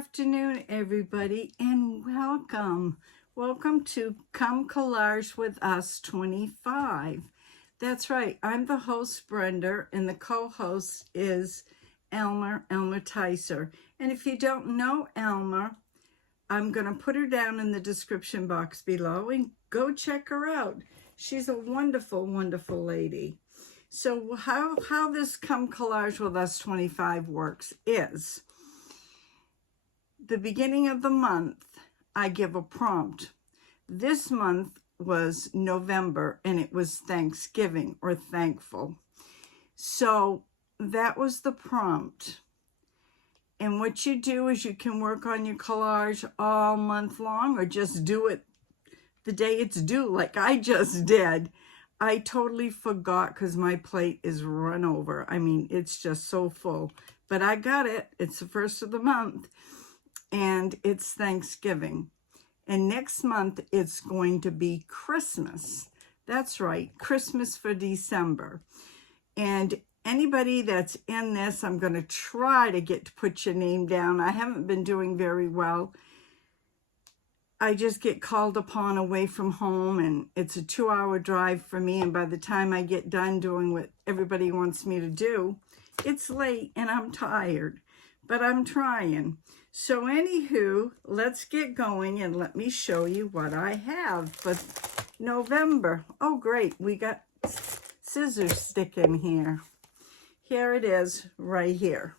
afternoon, everybody, and welcome. Welcome to Come Collage with Us 25. That's right, I'm the host, Brenda, and the co-host is Alma Ticer. And if you don't know Alma, I'm going to put her down in the description box below and go check her out. She's a wonderful, wonderful lady. So how this Come Collage with Us 25 works is, the beginning of the month, I give a prompt. This month was November, and it was Thanksgiving or thankful. So that was the prompt. And what you do is you can work on your collage all month long, or just do it the day it's due, like I just did. I totally forgot because my plate is run over. I mean, it's just so full. But I got it. It's the first of the month. And it's Thanksgiving. And next month, it's going to be Christmas. That's right, Christmas for December. And anybody that's in this, I'm going to try to get to put your name down. I haven't been doing very well. I just get called upon away from home, and it's a 2-hour drive for me. And by the time I get done doing what everybody wants me to do, it's late and I'm tired. But I'm trying. So anywho, let's get going and let me show you what I have for November. Oh, great. We got scissors sticking here. Here it is right here.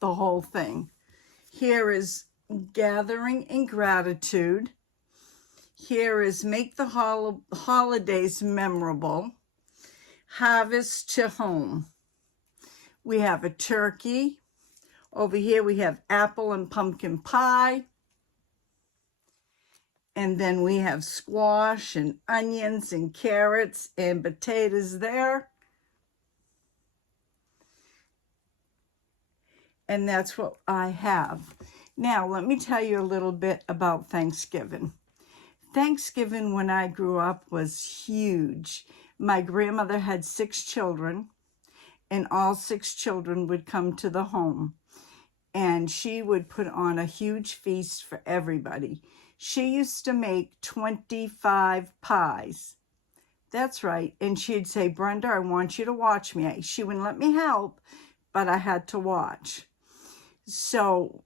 The whole thing. Here is Gathering in Gratitude. Here is Make the Holidays Memorable. Harvest to Home. We have a turkey. Over here we have apple and pumpkin pie. And then we have squash and onions and carrots and potatoes there. And that's what I have. Now, let me tell you a little bit about Thanksgiving. Thanksgiving when I grew up was huge. My grandmother had 6 children, and all 6 children would come to the home. And she would put on a huge feast for everybody. She used to make 25 pies. That's right. And she'd say, Brenda, I want you to watch me. She wouldn't let me help, but I had to watch. So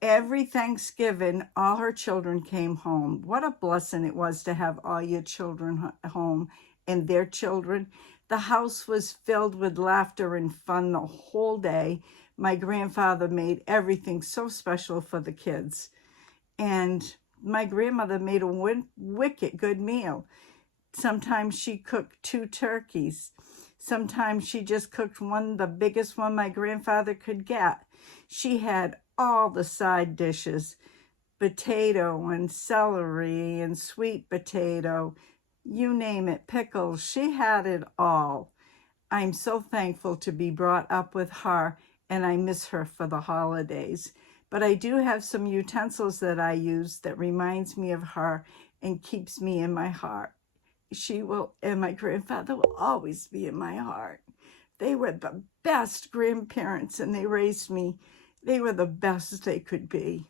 every Thanksgiving, all her children came home. What a blessing it was to have all your children home and their children. The house was filled with laughter and fun the whole day. My grandfather made everything so special for the kids. And my grandmother made a wicked good meal. Sometimes she cooked 2 turkeys. Sometimes she just cooked one, the biggest one my grandfather could get. She had all the side dishes, potato and celery and sweet potato, you name it, pickles. She had it all. I'm so thankful to be brought up with her, and I miss her for the holidays. But I do have some utensils that I use that reminds me of her and keeps me in my heart. She will, and my grandfather will always be in my heart. They were the best grandparents, and they raised me. They were the best they could be,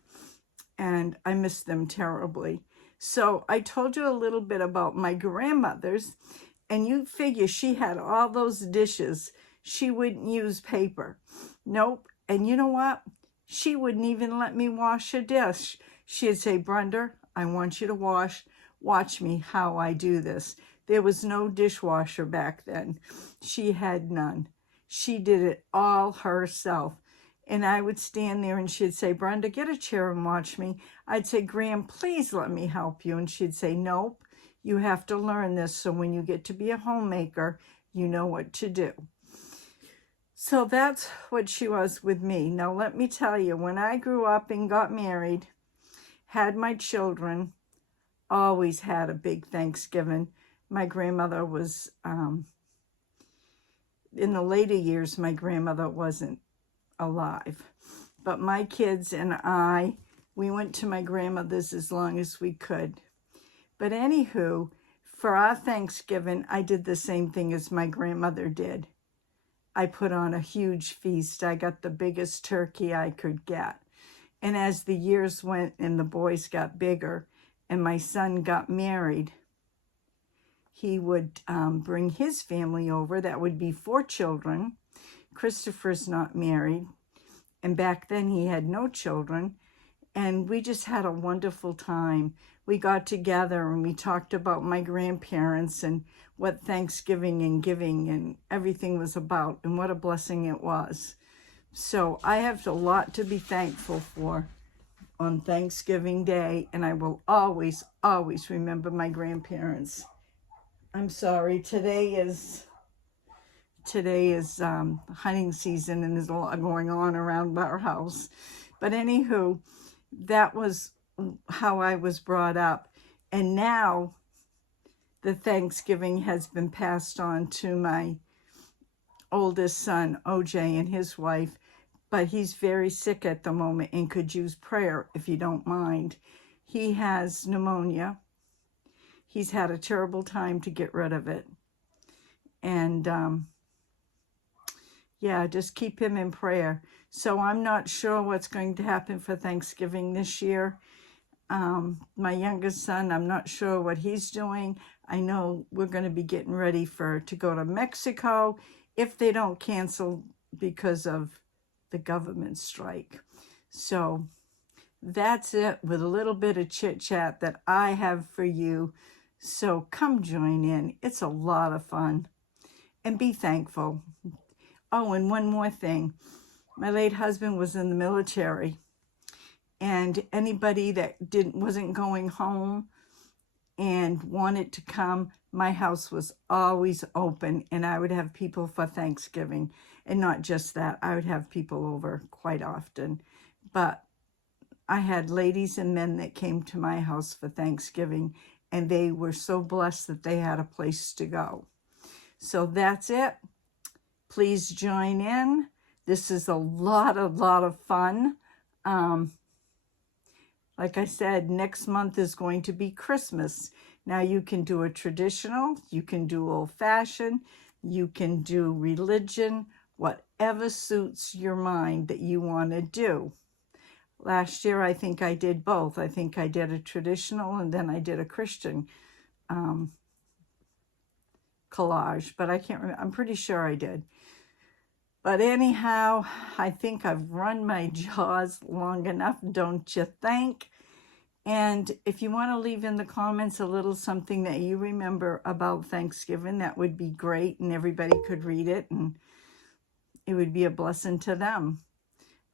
and I miss them terribly. So I told you a little bit about my grandmother's, and you figure she had all those dishes. She wouldn't use paper. Nope. And you know what? She wouldn't even let me wash a dish. She'd say, Brenda, I want you to watch me how I do this. There was no dishwasher back then. She had none. She did it all herself. And I would stand there and she'd say, Brenda, get a chair and watch me. I'd say, Gram, please let me help you. And she'd say, nope, you have to learn this so when you get to be a homemaker, you know what to do. So that's what she was with me. Now, let me tell you, when I grew up and got married, had my children, always had a big Thanksgiving. My grandmother was, in the later years, my grandmother wasn't alive. But my kids and I, we went to my grandmother's as long as we could. But anywho, for our Thanksgiving, I did the same thing as my grandmother did. I put on a huge feast. I got the biggest turkey I could get. And as the years went and the boys got bigger and my son got married, he would bring his family over. That would be 4 children. Christopher's not married. And back then he had no children. And we just had a wonderful time. We got together and we talked about my grandparents and what Thanksgiving and giving and everything was about and what a blessing it was. So I have a lot to be thankful for on Thanksgiving Day, and I will always, always remember my grandparents. I'm sorry, today is hunting season and there's a lot going on around our house. But anywho, that was how I was brought up. And now the Thanksgiving has been passed on to my oldest son, OJ, and his wife. But he's very sick at the moment and could use prayer if you don't mind. He has pneumonia. He's had a terrible time to get rid of it. And yeah, just keep him in prayer. So I'm not sure what's going to happen for Thanksgiving this year. My youngest son, I'm not sure what he's doing. I know we're going to be getting ready to go to Mexico if they don't cancel because of the government strike. So that's it with a little bit of chit chat that I have for you. So come join in. It's a lot of fun. And be thankful. Oh, and one more thing. My late husband was in the military. And anybody that wasn't going home and wanted to come, my house was always open. And I would have people for Thanksgiving. And not just that, I would have people over quite often. But I had ladies and men that came to my house for Thanksgiving, and they were so blessed that they had a place to go. So that's it. Please join in. This is a lot of fun. Like I said, next month is going to be Christmas. Now you can do a traditional, you can do old-fashioned, you can do religion, whatever suits your mind that you want to do. Last year, I think I did both. I think I did a traditional and then I did a Christian collage, but I can't remember. I'm pretty sure I did. But anyhow, I think I've run my jaws long enough, don't you think? And if you want to leave in the comments a little something that you remember about Thanksgiving, that would be great, and everybody could read it, and it would be a blessing to them.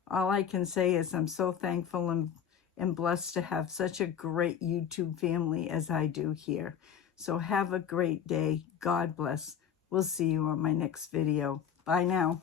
All I can say is I'm so thankful and blessed to have such a great YouTube family as I do here. So have a great day. God bless. We'll see you on my next video. Bye now.